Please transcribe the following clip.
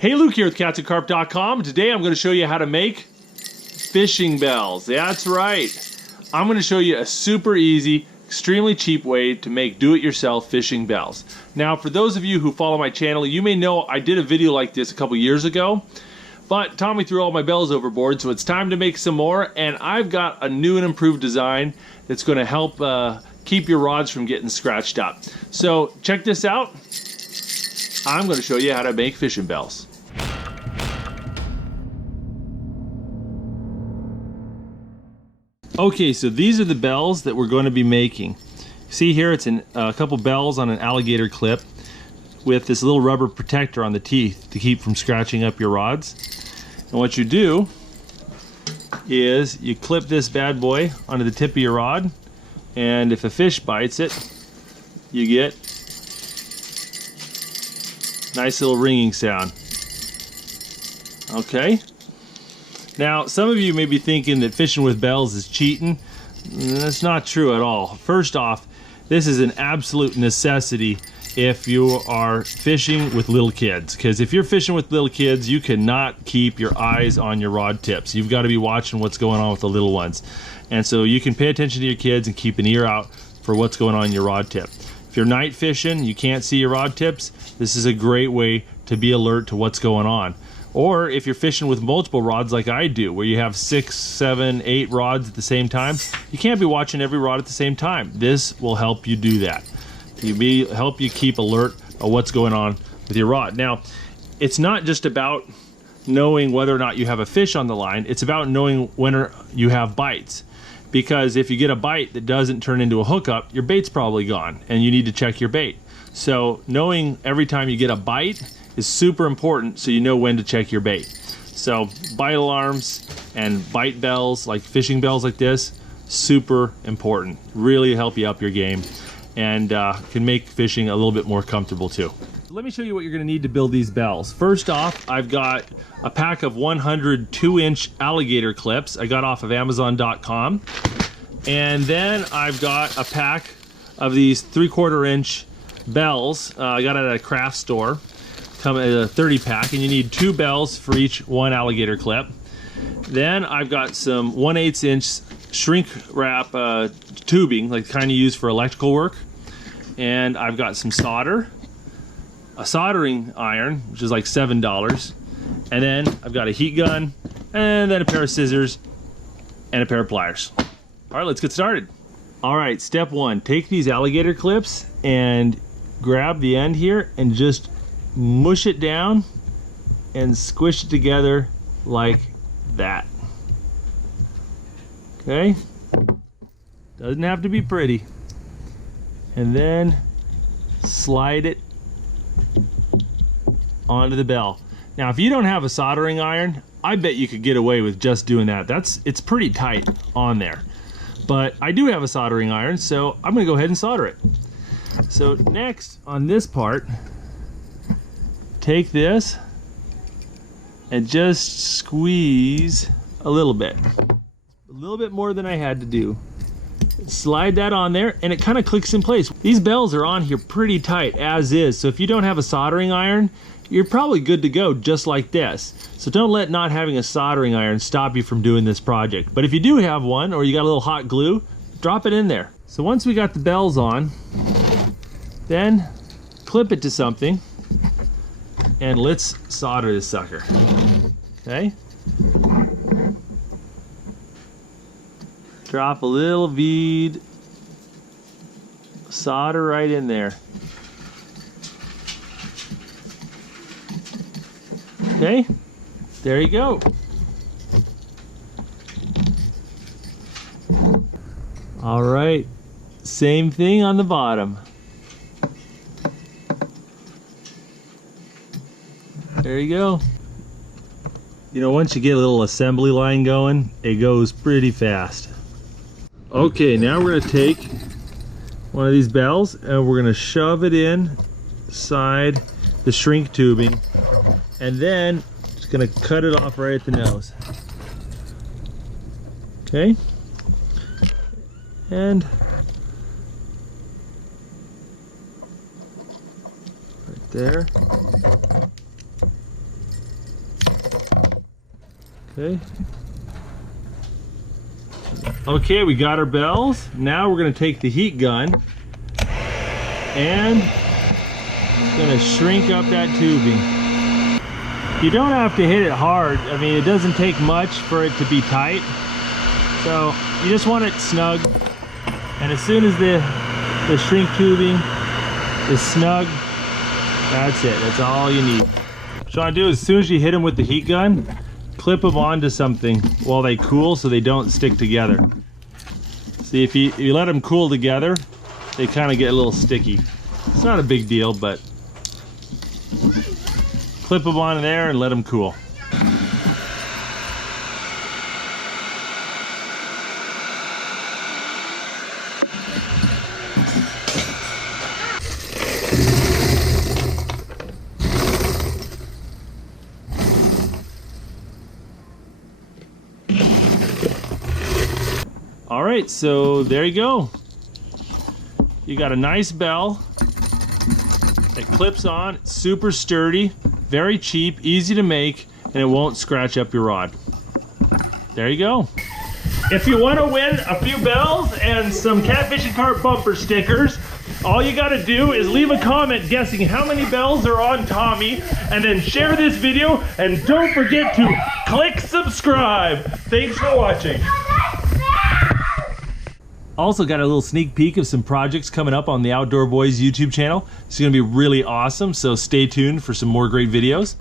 Hey, Luke here with catsandcarp.com. Today I'm going to show you how to make fishing bells. That's right. I'm going to show you a super easy, extremely cheap way to make do-it-yourself fishing bells. Now, for those of you who follow my channel, you may know I did a video like this a couple years ago, but Tommy threw all my bells overboard, so it's time to make some more, and I've got a new and improved design that's going to help keep your rods from getting scratched up. So check this out. I'm going to show you how to make fishing bells. Okay, so these are the bells that we're going to be making. See here, it's a couple bells on an alligator clip with this little rubber protector on the teeth to keep from scratching up your rods. And what you do is you clip this bad boy onto the tip of your rod, and if a fish bites it, you get nice little ringing sound. Okay? Now, some of you may be thinking that fishing with bells is cheating. That's not true at all. First off, this is an absolute necessity if you are fishing with little kids. Because if you're fishing with little kids, you cannot keep your eyes on your rod tips. You've got to be watching what's going on with the little ones. And so you can pay attention to your kids and keep an ear out for what's going on in your rod tip. If you're night fishing, you can't see your rod tips, this is a great way to be alert to what's going on. Or if you're fishing with multiple rods like I do, where you have 6, 7, 8 rods at the same time, you can't be watching every rod at the same time. This will help you do that. Help you keep alert of what's going on with your rod. Now, it's not just about knowing whether or not you have a fish on the line, it's about knowing when you have bites. Because if you get a bite that doesn't turn into a hookup, your bait's probably gone and you need to check your bait. So knowing every time you get a bite is super important so you know when to check your bait. So bite alarms and bite bells, like fishing bells like this, super important. Really help you up your game and can make fishing a little bit more comfortable too. Let me show you what you're going to need to build these bells. First off, I've got a pack of 100 2-inch alligator clips I got off of Amazon.com. And then I've got a pack of these 3/4 inch bells I got at a craft store. Come in a 30 pack, and you need 2 bells for each 1 alligator clip. Then I've got some 1/8 inch shrink wrap tubing, like the kind you use for electrical work. And I've got some solder, a soldering iron, which is like $7. And then I've got a heat gun, and then a pair of scissors, and a pair of pliers. All right, let's get started. All right, step 1, take these alligator clips and grab the end here and just mush it down and squish it together like that. Okay? Doesn't have to be pretty. And then slide it onto the bell. Now, if you don't have a soldering iron, I bet you could get away with just doing that. It's pretty tight on there. But I do have a soldering iron, so I'm gonna go ahead and solder it. So next, on this part, take this and just squeeze a little bit more than I had to do. Slide that on there, and it kind of clicks in place. These bells are on here pretty tight as is, so if you don't have a soldering iron, you're probably good to go just like this. So don't let not having a soldering iron stop you from doing this project. But if you do have one, or you got a little hot glue, drop it in there. So once we got the bells on, then clip it to something, and let's solder this sucker. Okay? Drop a little bead, solder right in there. Okay, there you go. All right, same thing on the bottom. There you go. You know, once you get a little assembly line going, it goes pretty fast. Okay, now we're going to take one of these bells and we're going to shove it inside the shrink tubing, and then just going to cut it off right at the nose. Okay, and right there. Okay. Okay, we got our bells. Now we're gonna take the heat gun and gonna shrink up that tubing. You don't have to hit it hard. I mean, it doesn't take much for it to be tight. So you just want it snug. And as soon as the shrink tubing is snug, that's it. That's all you need. What you want to do is, as soon as you hit them with the heat gun, clip them onto something while they cool so they don't stick together. See, if you let them cool together, they kind of get a little sticky. It's not a big deal, but clip them on there and let them cool. All right, so there you go. You got a nice bell. It clips on, it's super sturdy, very cheap, easy to make, and it won't scratch up your rod. There you go. If you want to win a few bells and some Catfishing Cart bumper stickers, all you gotta do is leave a comment guessing how many bells are on Tommy, and then share this video, and don't forget to click subscribe. Thanks for watching. Also got a little sneak peek of some projects coming up on the Outdoor Boys YouTube channel. It's gonna be really awesome, so stay tuned for some more great videos.